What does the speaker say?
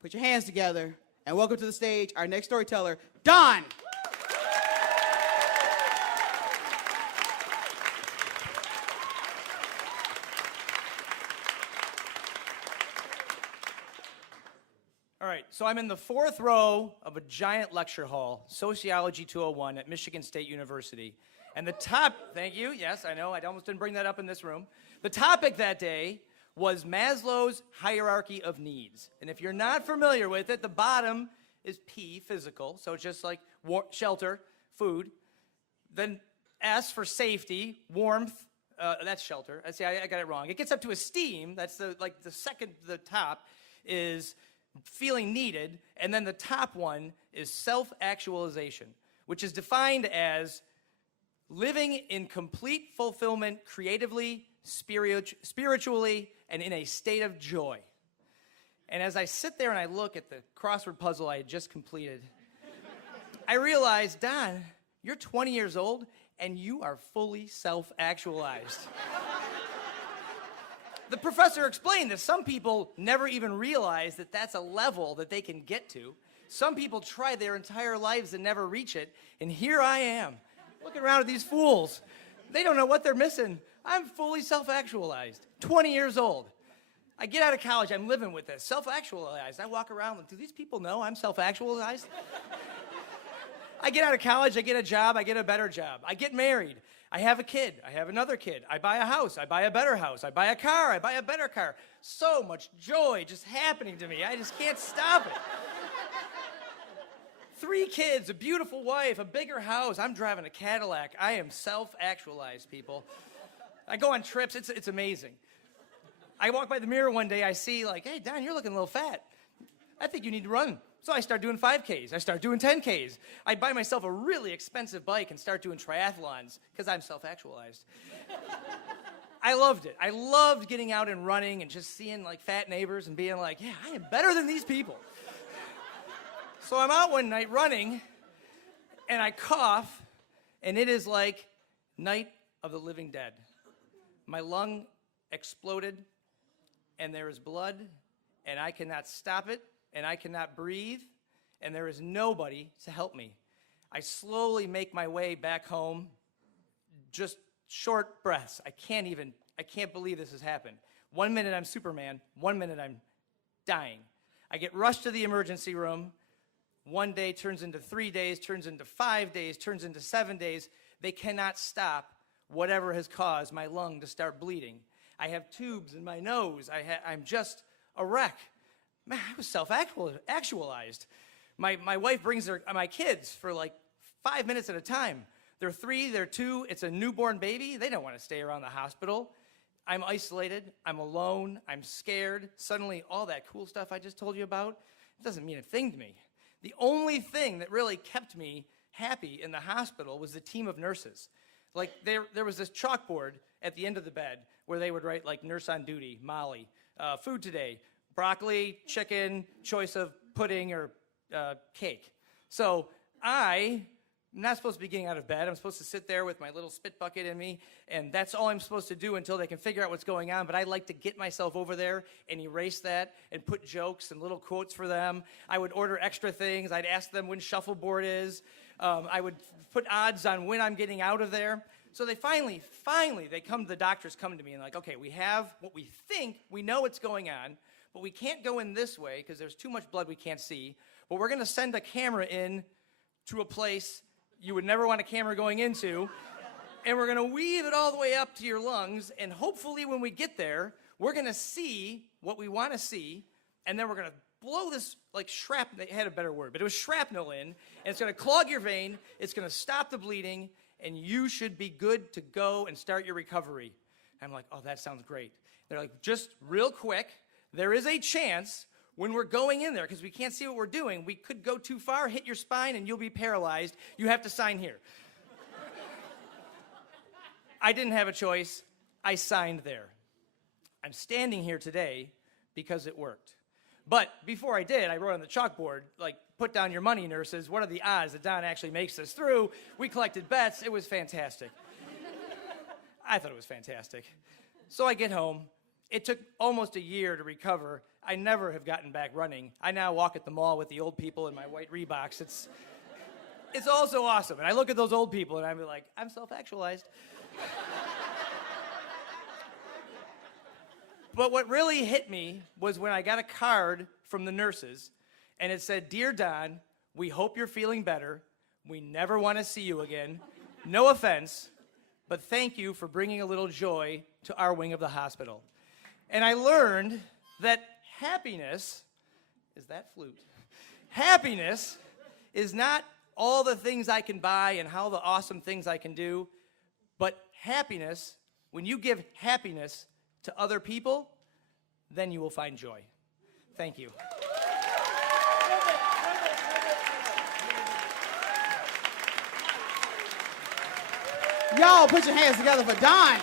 Put your hands together and welcome to the stage our next storyteller, Don. All right, so I'm in the fourth row of a giant lecture hall, Sociology 201 at Michigan State University. And the thank you, yes, I know, I almost didn't bring that up in this room. The topic that day was Maslow's hierarchy of needs. And if you're not familiar with it, the bottom is P, physical, so it's just like shelter, food. Then S for safety, warmth, that's shelter. See, I got it wrong. It gets up to esteem, that's the top is feeling needed, and then the top one is self-actualization, which is defined as living in complete fulfillment creatively, spiritually, and in a state of joy. And as I sit there and I look at the crossword puzzle I had just completed, I realize, Don, you're 20 years old and you are fully self-actualized. The professor explained that some people never even realize that that's a level that they can get to. Some people try their entire lives and never reach it. And here I am, looking around at these fools. They don't know what they're missing. I'm fully self-actualized, 20 years old. I get out of college, I'm living with this, self-actualized. I walk around, do these people know I'm self-actualized? I get out of college, I get a job, I get a better job. I get married. I have a kid, I have another kid, I buy a house, I buy a better house, I buy a car, I buy a better car. So much joy just happening to me, I just can't stop it. 3 kids, a beautiful wife, a bigger house, I'm driving a Cadillac. I am self-actualized, people. I go on trips, it's amazing. I walk by the mirror one day, I see like, hey, Don, you're looking a little fat. I think you need to run. So I start doing 5Ks, I start doing 10Ks. I buy myself a really expensive bike and start doing triathlons, because I'm self-actualized. I loved it. I loved getting out and running and just seeing like fat neighbors and being like, yeah, I am better than these people. So I'm out one night running, and I cough, and it is like Night of the Living Dead. My lung exploded, and there is blood, and I cannot stop it, and I cannot breathe, and there is nobody to help me. I slowly make my way back home, just short breaths. I can't believe this has happened. 1 minute I'm Superman, 1 minute I'm dying. I get rushed to the emergency room. 1 day turns into 3 days, turns into 5 days, turns into 7 days. They cannot stop whatever has caused my lung to start bleeding. I have tubes in my nose. I'm just a wreck. Man, I was self-actualized. My wife brings my kids for like 5 minutes at a time. They're 3, they're 2, it's a newborn baby. They don't want to stay around the hospital. I'm isolated, I'm alone, I'm scared. Suddenly, all that cool stuff I just told you about, it doesn't mean a thing to me. The only thing that really kept me happy in the hospital was the team of nurses. Like, there was this chalkboard at the end of the bed where they would write, like, nurse on duty, Molly, food today, broccoli, chicken, choice of pudding or cake. So I'm not supposed to be getting out of bed. I'm supposed to sit there with my little spit bucket in me, and that's all I'm supposed to do until they can figure out what's going on. But I like to get myself over there and erase that and put jokes and little quotes for them. I would order extra things. I'd ask them when shuffleboard is. I would put odds on when I'm getting out of there. So they finally, the doctors come to me and like, okay, we have what we think, we know what's going on, but we can't go in this way because there's too much blood we can't see. But we're going to send a camera in to a place you would never want a camera going into, and we're going to weave it all the way up to your lungs, and hopefully when we get there, we're going to see what we want to see, and then we're going to blow this, like shrapnel, they had a better word, but it was shrapnel in, and it's going to clog your vein, it's going to stop the bleeding, and you should be good to go and start your recovery. I'm like, oh, that sounds great. They're like, just real quick, there is a chance when we're going in there, because we can't see what we're doing, we could go too far, hit your spine, and you'll be paralyzed. You have to sign here. I didn't have a choice. I signed there. I'm standing here today because it worked. But before I did, I wrote on the chalkboard, like, put down your money, nurses. What are the odds that Don actually makes this through? We collected bets. It was fantastic. I thought it was fantastic. So I get home, It took almost a year to recover. I never have gotten back running. I now walk at the mall with the old people in my white Reeboks. It's also awesome. And I look at those old people and I'm like, I'm self-actualized. But what really hit me was when I got a card from the nurses and it said, "Dear Don, we hope you're feeling better. We never want to see you again. No offense, but thank you for bringing a little joy to our wing of the hospital." And I learned that happiness is that flute. Happiness is not all the things I can buy and how the awesome things I can do, but happiness, when you give happiness to other people, then you will find joy. Thank you. Y'all put your hands together for Don.